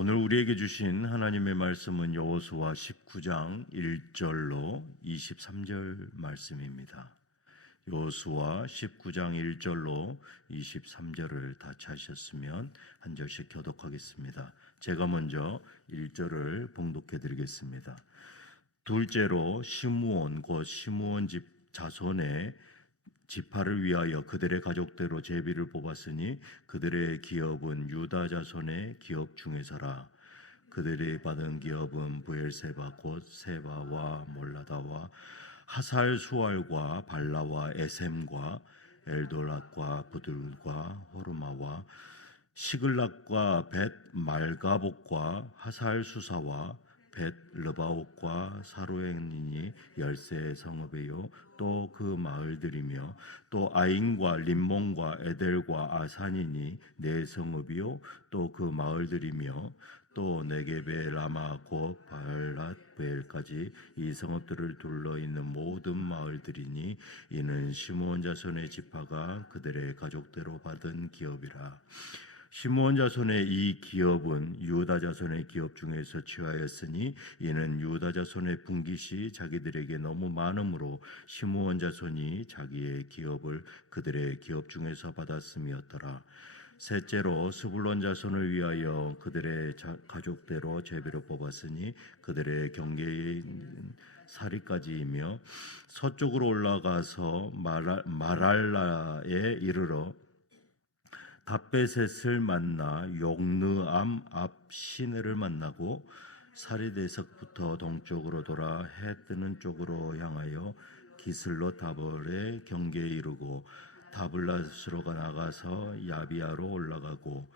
오늘 우리에게 주신 하나님의 말씀은 여호수아 19장 1절로 23절 말씀입니다. 여호수아 19장 1절로 23절을 다 찾으셨으면 한 절씩 교독하겠습니다. 제가 먼저 1절을 봉독해 드리겠습니다. 둘째로 시므온 곧 시므온 집 자손의 지파를 위하여 그들의 가족대로 제비를 뽑았으니 그들의 기업은 유다 자손의 기업 중에서라. 그들이 받은 기업은 브엘세바 곧 세바와 몰라다와 하살 수알과 발라와 에셈과 엘돌락과 부들과 호르마와 시글락과 벳 말가복과 하살 수사와 벳 르바옥과 사로엔이니 13 성읍이요 또 그 마을들이며 또 아인과 림몬과 에델과 아산이니 4 성읍이요 또 그 마을들이며 또 네겝의 라마 곧 바알랏 베엘까지 이 성읍들을 둘러 있는 모든 마을들이니 이는 시므온 자손의 지파가 그들의 가족대로 받은 기업이라. 시므온 자손의 이 기업은 유다 자손의 기업 중에서 취하였으니 이는 유다 자손의 분깃이 자기들에게 너무 많으므로 시므온 자손이 자기의 기업을 그들의 기업 중에서 받았음이었더라. 셋째로 스불론 자손을 위하여 그들의 가족대로 제비를 뽑았으니 그들의 경계인 사리까지이며 서쪽으로 올라가서 마랄라에 이르러 답베셋을 만나 욕느암 앞 시내를 만나고 사리대석부터 동쪽으로 돌아 해 뜨는 쪽으로 향하여 기슬로 다볼의 경계에 이르고 다블라스로 나가서 야비아로 올라가고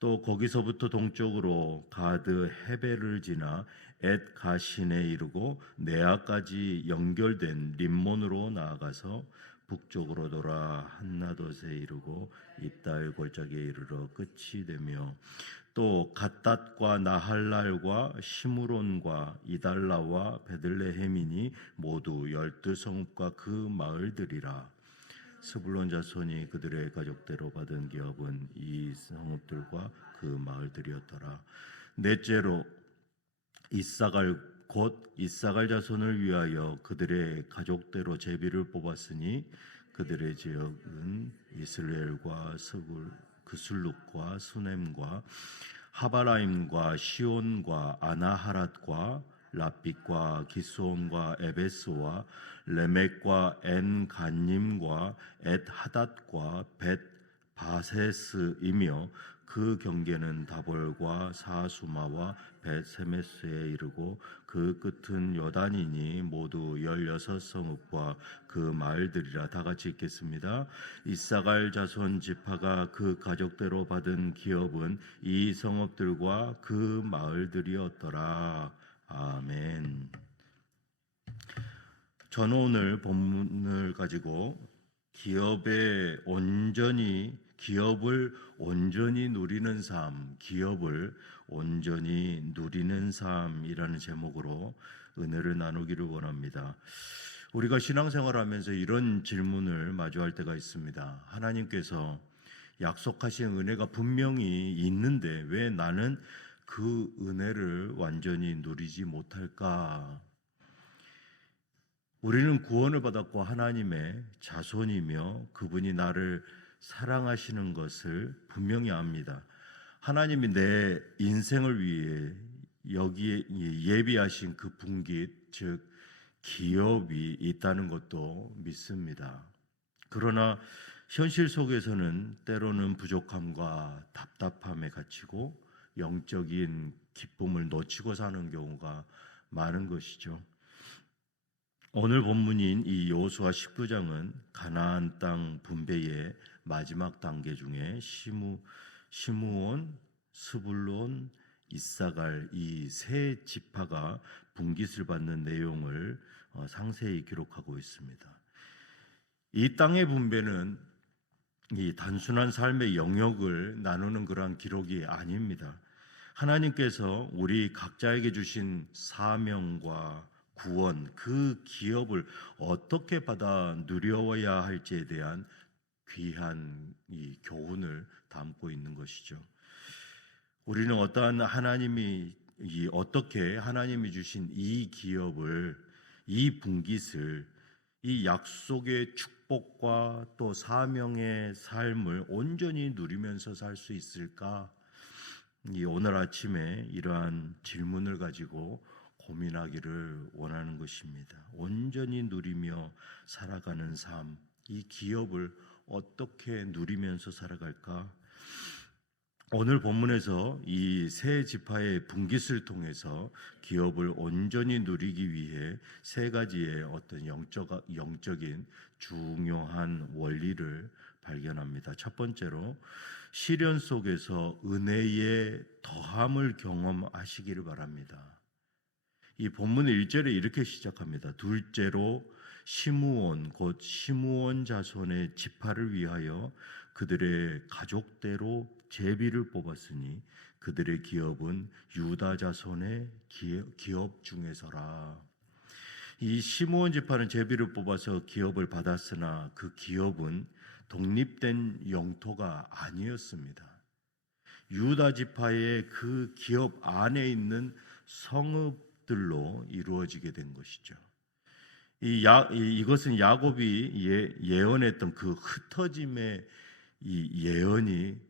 또 거기서부터 동쪽으로 가드 헤벨을 지나 엣 가신에 이르고 네아까지 연결된 림몬으로 나아가서 북쪽으로 돌아 한나돗에 이르고 이달 골짜기에 이르러 끝이 되며 또 갓닷과 나할랄과 시므론과 이달라와 베들레헴이니 모두 12성읍과 그 마을들이라. 스불론 자손이 그들의 가족대로 받은 기업은 이 성읍들과 그 마을들이었더라. 넷째로 이사갈 곧 이사갈 자손을 위하여 그들의 가족대로 제비를 뽑았으니 그들의 지역은 이스라엘과 그슬룩과 수넴과 하바라임과 시온과 아나하랏과 라빛과 기스온과 에베스와 레멕과 엔간님과 엣하닷과 벳 바세스이며 그 경계는 다볼과 사수마와 벳세메스에 이르고 그 끝은 요단이니 모두 16성읍과 그 마을들이라. 다 같이 읽겠습니다. 이사갈 자손 지파가 그 가족대로 받은 기업은 이 성읍들과 그 마을들이었더라. 아멘. 저는 오늘 본문을 가지고 기업을 온전히 누리는 삶, 기업을 온전히 누리는 삶이라는 제목으로 은혜를 나누기를 원합니다. 우리가 신앙생활하면서 이런 질문을 마주할 때가 있습니다. 하나님께서 약속하신 은혜가 분명히 있는데 왜 나는 그 은혜를 완전히 누리지 못할까? 우리는 구원을 받았고 하나님의 자손이며 그분이 나를 사랑하시는 것을 분명히 압니다. 하나님이 내 인생을 위해 여기에 예비하신 그 분깃, 즉 기업이 있다는 것도 믿습니다. 그러나 현실 속에서는 때로는 부족함과 답답함에 갇히고 영적인 기쁨을 놓치고 사는 경우가 많은 것이죠. 오늘 본문인 이 여호수아 19장은 가나안 땅 분배의 마지막 단계 중에 시므온, 스불론, 이사갈 이 세 지파가 분깃을 받는 내용을 상세히 기록하고 있습니다. 이 땅의 분배는 이 단순한 삶의 영역을 나누는 그러한 기록이 아닙니다. 하나님께서 우리 각자에게 주신 사명과 구원, 그 기업을 어떻게 받아 누려야 할지에 대한 귀한 이 교훈을 담고 있는 것이죠. 우리는 어떻게 하나님이 주신 이 기업을, 이 분깃을, 이 약속의 축복과 또 사명의 삶을 온전히 누리면서 살 수 있을까? 오늘 아침에 이러한 질문을 가지고 고민하기를 원하는 것입니다. 온전히 누리며 살아가는 삶, 이 기업을 어떻게 누리면서 살아갈까? 오늘 본문에서 이 세 지파의 분깃을 통해서 기업을 온전히 누리기 위해 세 가지의 어떤 영적인 중요한 원리를 발견합니다. 첫 번째로 시련 속에서 은혜의 더함을 경험하시기를 바랍니다. 이 본문 1절에 이렇게 시작합니다. 둘째로 시므온 곧 시므온 자손의 지파를 위하여 그들의 가족대로 제비를 뽑았으니 그들의 기업은 유다 자손의 기업 중에서라. 이 시므온 지파는 제비를 뽑아서 기업을 받았으나 그 기업은 독립된 영토가 아니었습니다. 유다 지파의 그 기업 안에 있는 성읍들로 이루어지게 된 것이죠. 이것은 야곱이 예언했던 그 흩어짐의 이 예언이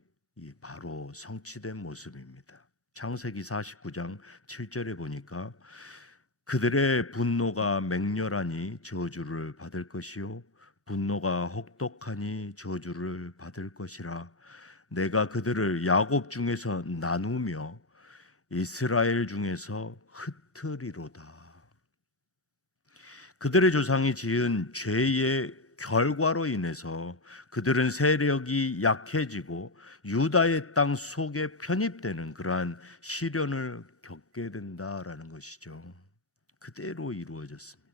바로 성취된 모습입니다. 창세기 49장 7절에 보니까 그들의 분노가 맹렬하니 저주를 받을 것이요 분노가 혹독하니 저주를 받을 것이라. 내가 그들을 야곱 중에서 나누며 이스라엘 중에서 흩으리로다. 그들의 조상이 지은 죄의 결과로 인해서 그들은 세력이 약해지고 유다의 땅 속에 편입되는 그러한 시련을 겪게 된다라는 것이죠. 그대로 이루어졌습니다.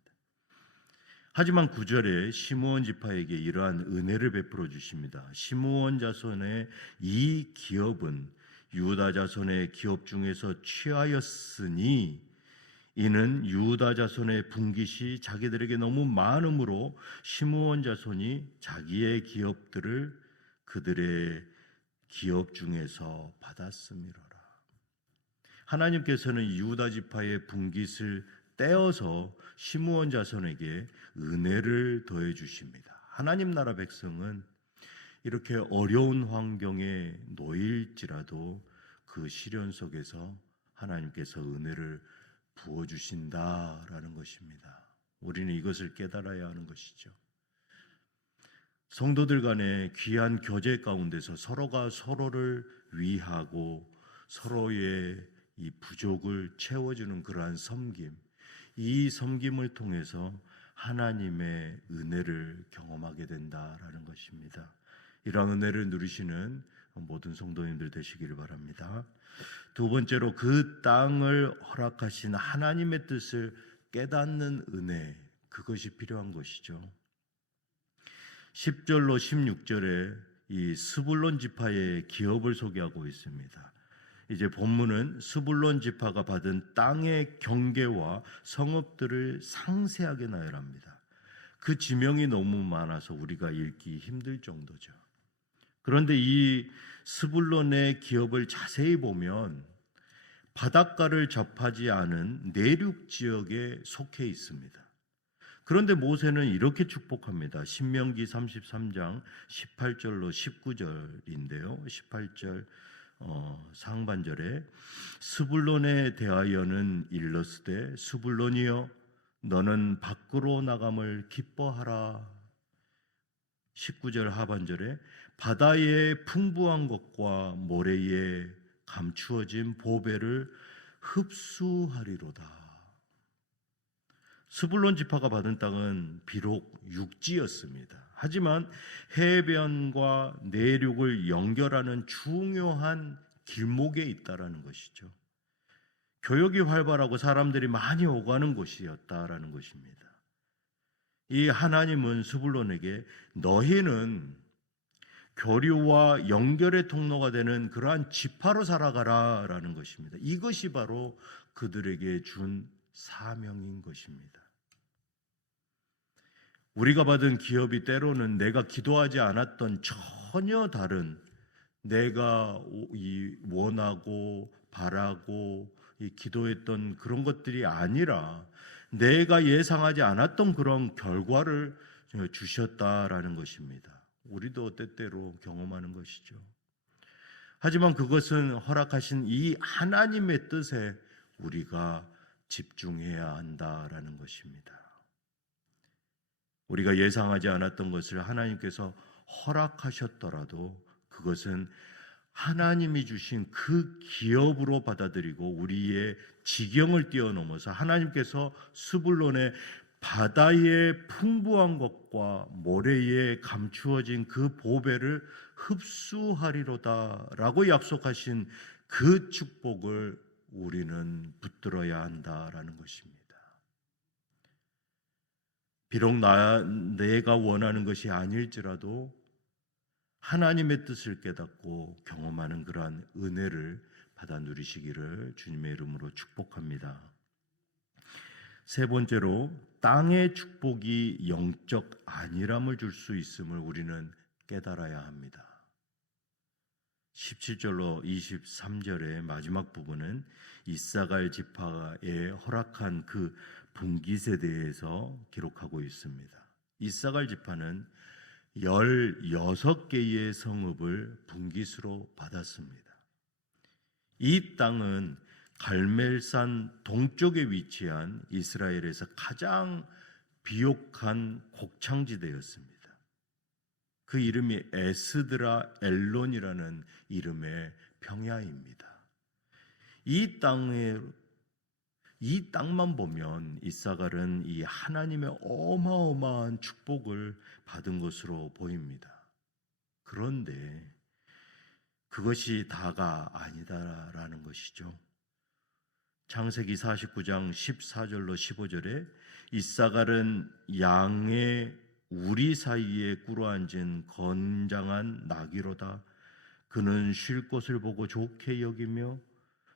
하지만 9절에 시므온 지파에게 이러한 은혜를 베풀어 주십니다. 시므온 자손의 이 기업은 유다 자손의 기업 중에서 취하였으니 이는 유다 자손의 분깃이 자기들에게 너무 많으므로 시므온 자손이 자기의 기업들을 그들의 기업 중에서 받았음이로라. 하나님께서는 유다 지파의 분깃을 떼어서 시므온 자손에게 은혜를 더해 주십니다. 하나님 나라 백성은 이렇게 어려운 환경에 놓일지라도 그 시련 속에서 하나님께서 은혜를 부어주신다라는 것입니다. 우리는 이것을 깨달아야 하는 것이죠. 성도들 간의 귀한 교제 가운데서 서로가 서로를 위하고 서로의 이 부족을 채워주는 그러한 섬김, 이 섬김을 통해서 하나님의 은혜를 경험하게 된다라는 것입니다. 이러한 은혜를 누리시는 모든 성도님들 되시기를 바랍니다. 두 번째로 그 땅을 허락하신 하나님의 뜻을 깨닫는 은혜, 그것이 필요한 것이죠. 10절로 16절에 이 스불론 지파의 기업을 소개하고 있습니다. 이제 본문은 스불론 지파가 받은 땅의 경계와 성읍들을 상세하게 나열합니다. 그 지명이 너무 많아서 우리가 읽기 힘들 정도죠. 그런데 이 스불론의 기업을 자세히 보면 바닷가를 접하지 않은 내륙 지역에 속해 있습니다. 그런데 모세는 이렇게 축복합니다. 신명기 33장 18절로 19절인데요. 18절 상반절에 스불론에 대하여는 일러스되 스불론이여 너는 밖으로 나감을 기뻐하라. 19절 하반절에 바다의 풍부한 것과 모래에 감추어진 보배를 흡수하리로다. 스불론 지파가 받은 땅은 비록 육지였습니다. 하지만 해변과 내륙을 연결하는 중요한 길목에 있다라는 것이죠. 교역이 활발하고 사람들이 많이 오가는 곳이었다라는 것입니다. 이 하나님은 스불론에게 너희는 교류와 연결의 통로가 되는 그러한 지파로 살아가라라는 것입니다. 이것이 바로 그들에게 준 사명인 것입니다. 우리가 받은 기업이 때로는 내가 기도하지 않았던 전혀 다른 내가 이 원하고 바라고 이 기도했던 그런 것들이 아니라 내가 예상하지 않았던 그런 결과를 주셨다라는 것입니다. 우리도 때때로 경험하는 것이죠. 하지만 그것은 허락하신 이 하나님의 뜻에 우리가 집중해야 한다라는 것입니다. 우리가 예상하지 않았던 것을 하나님께서 허락하셨더라도 그것은 하나님이 주신 그 기업으로 받아들이고 우리의 지경을 뛰어넘어서 하나님께서 스불론의 바다의 풍부한 것과 모래에 감추어진 그 보배를 흡수하리로다라고 약속하신 그 축복을 우리는 붙들어야 한다라는 것입니다. 비록 내가 원하는 것이 아닐지라도 하나님의 뜻을 깨닫고 경험하는 그러한 은혜를 받아 누리시기를 주님의 이름으로 축복합니다. 세 번째로 땅의 축복이 영적 안일함을 줄 수 있음을 우리는 깨달아야 합니다. 17절로 23절의 마지막 부분은 이사갈 지파에 허락한 그 분깃에 대해서 기록하고 있습니다. 이사갈 지파는 16개의 성읍을 분깃으로 받았습니다. 이 땅은 갈멜산 동쪽에 위치한 이스라엘에서 가장 비옥한 곡창지대였습니다. 그 이름이 에스드라 엘론이라는 이름의 평야입니다. 이 땅만 보면 이사갈은 이 하나님의 어마어마한 축복을 받은 것으로 보입니다. 그런데 그것이 다가 아니다라는 것이죠. 창세기 49장 14절로 15절에 이사갈은 양의 우리 사이에 꿇어앉은 건장한 나귀로다. 그는 쉴 곳을 보고 좋게 여기며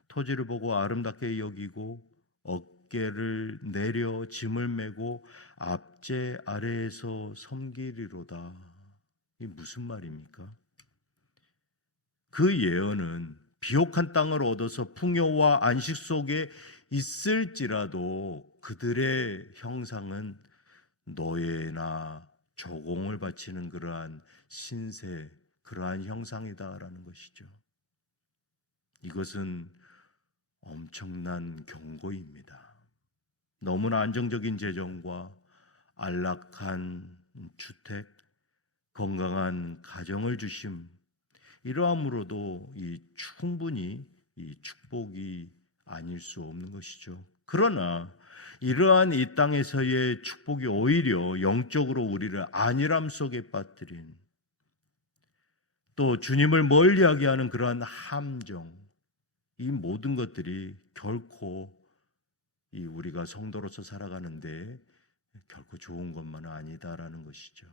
토지를 보고 아름답게 여기고 어깨를 내려 짐을 메고 앞제 아래에서 섬기리로다. 이게 무슨 말입니까? 그 예언은 비옥한 땅을 얻어서 풍요와 안식 속에 있을지라도 그들의 형상은 노예나 조공을 바치는 그러한 신세, 그러한 형상이다라는 것이죠. 이것은 엄청난 경고입니다. 너무나 안정적인 재정과 안락한 주택, 건강한 가정을 주심, 이러함으로도 충분히 이 축복이 아닐 수 없는 것이죠. 그러나 이러한 이 땅에서의 축복이 오히려 영적으로 우리를 안일함 속에 빠뜨린, 또 주님을 멀리하게 하는 그러한 함정, 이 모든 것들이 결코 우리가 성도로서 살아가는데 결코 좋은 것만은 아니다라는 것이죠.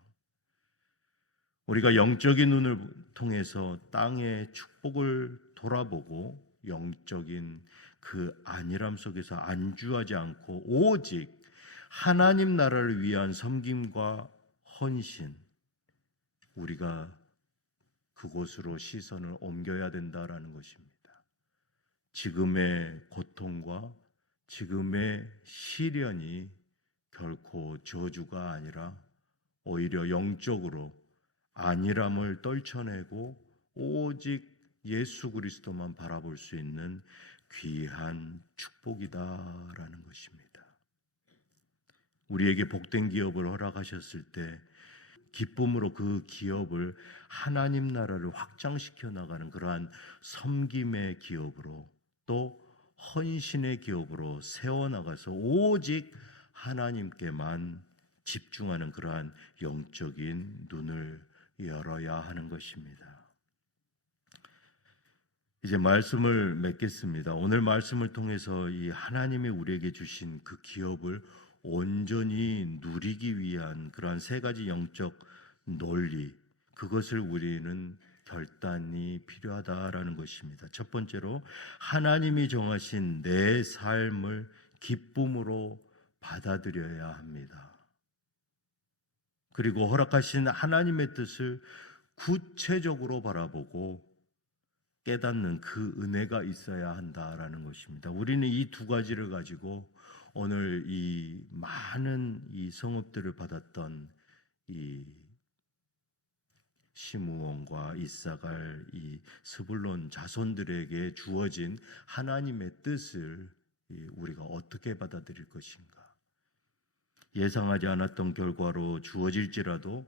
우리가 영적인 눈을 통해서 땅의 축복을 돌아보고 영적인 그 안일함 속에서 안주하지 않고 오직 하나님 나라를 위한 섬김과 헌신, 우리가 그곳으로 시선을 옮겨야 된다라는 것입니다. 지금의 고통과 지금의 시련이 결코 저주가 아니라 오히려 영적으로 안일함을 떨쳐내고 오직 예수 그리스도만 바라볼 수 있는 귀한 축복이다라는 것입니다. 우리에게 복된 기업을 허락하셨을 때 기쁨으로 그 기업을 하나님 나라를 확장시켜 나가는 그러한 섬김의 기업으로, 또 헌신의 기업으로 세워나가서 오직 하나님께만 집중하는 그러한 영적인 눈을 열어야 하는 것입니다. 이제 말씀을 맺겠습니다. 오늘 말씀을 통해서 이 하나님이 우리에게 주신 그 기업을 온전히 누리기 위한 그러한 세 가지 영적 논리, 그것을 우리는 결단이 필요하다라는 것입니다. 첫 번째로 하나님이 정하신 내 삶을 기쁨으로 받아들여야 합니다. 그리고 허락하신 하나님의 뜻을 구체적으로 바라보고 깨닫는 그 은혜가 있어야 한다라는 것입니다. 우리는 이 두 가지를 가지고 오늘 이 많은 이 성읍들을 받았던 이 시므온과 이사갈 이 스불론 자손들에게 주어진 하나님의 뜻을 우리가 어떻게 받아들일 것인가? 예상하지 않았던 결과로 주어질지라도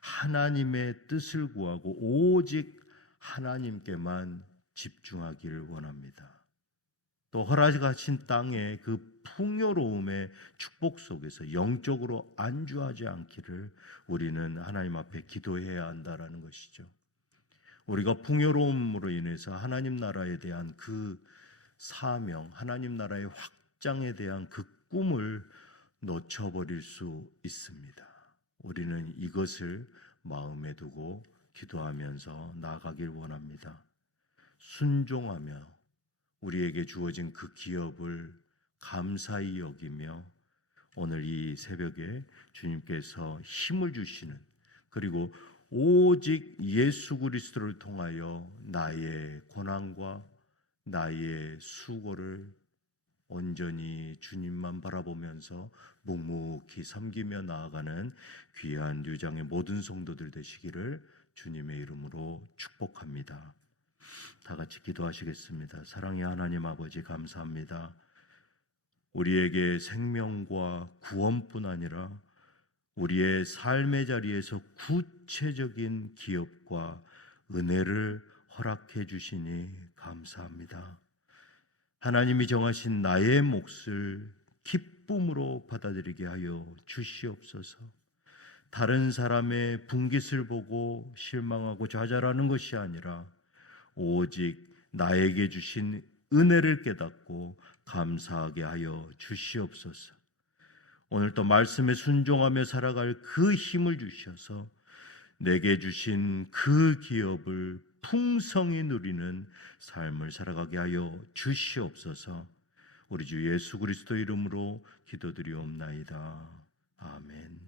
하나님의 뜻을 구하고 오직 하나님께만 집중하기를 원합니다. 또 허락하신 땅의 그 풍요로움의 축복 속에서 영적으로 안주하지 않기를 우리는 하나님 앞에 기도해야 한다라는 것이죠. 우리가 풍요로움으로 인해서 하나님 나라에 대한 그 사명, 하나님 나라의 확장에 대한 그 꿈을 놓쳐버릴 수 있습니다. 우리는 이것을 마음에 두고 기도하면서 나아가길 원합니다. 순종하며 우리에게 주어진 그 기업을 감사히 여기며 오늘 이 새벽에 주님께서 힘을 주시는, 그리고 오직 예수 그리스도를 통하여 나의 고난과 나의 수고를 온전히 주님만 바라보면서 묵묵히 섬기며 나아가는 귀한 유장의 모든 성도들 되시기를 주님의 이름으로 축복합니다. 다 같이 기도하시겠습니다. 사랑의 하나님 아버지, 감사합니다. 우리에게 생명과 구원뿐 아니라 우리의 삶의 자리에서 구체적인 기업과 은혜를 허락해 주시니 감사합니다. 하나님이 정하신 나의 몫을 기쁨으로 받아들이게 하여 주시옵소서. 다른 사람의 분깃을 보고 실망하고 좌절하는 것이 아니라 오직 나에게 주신 은혜를 깨닫고 감사하게 하여 주시옵소서. 오늘 또 말씀에 순종하며 살아갈 그 힘을 주셔서 내게 주신 그 기업을 풍성히 누리는 삶을 살아가게 하여 주시옵소서. 우리 주 예수 그리스도 이름으로 기도드리옵나이다. 아멘.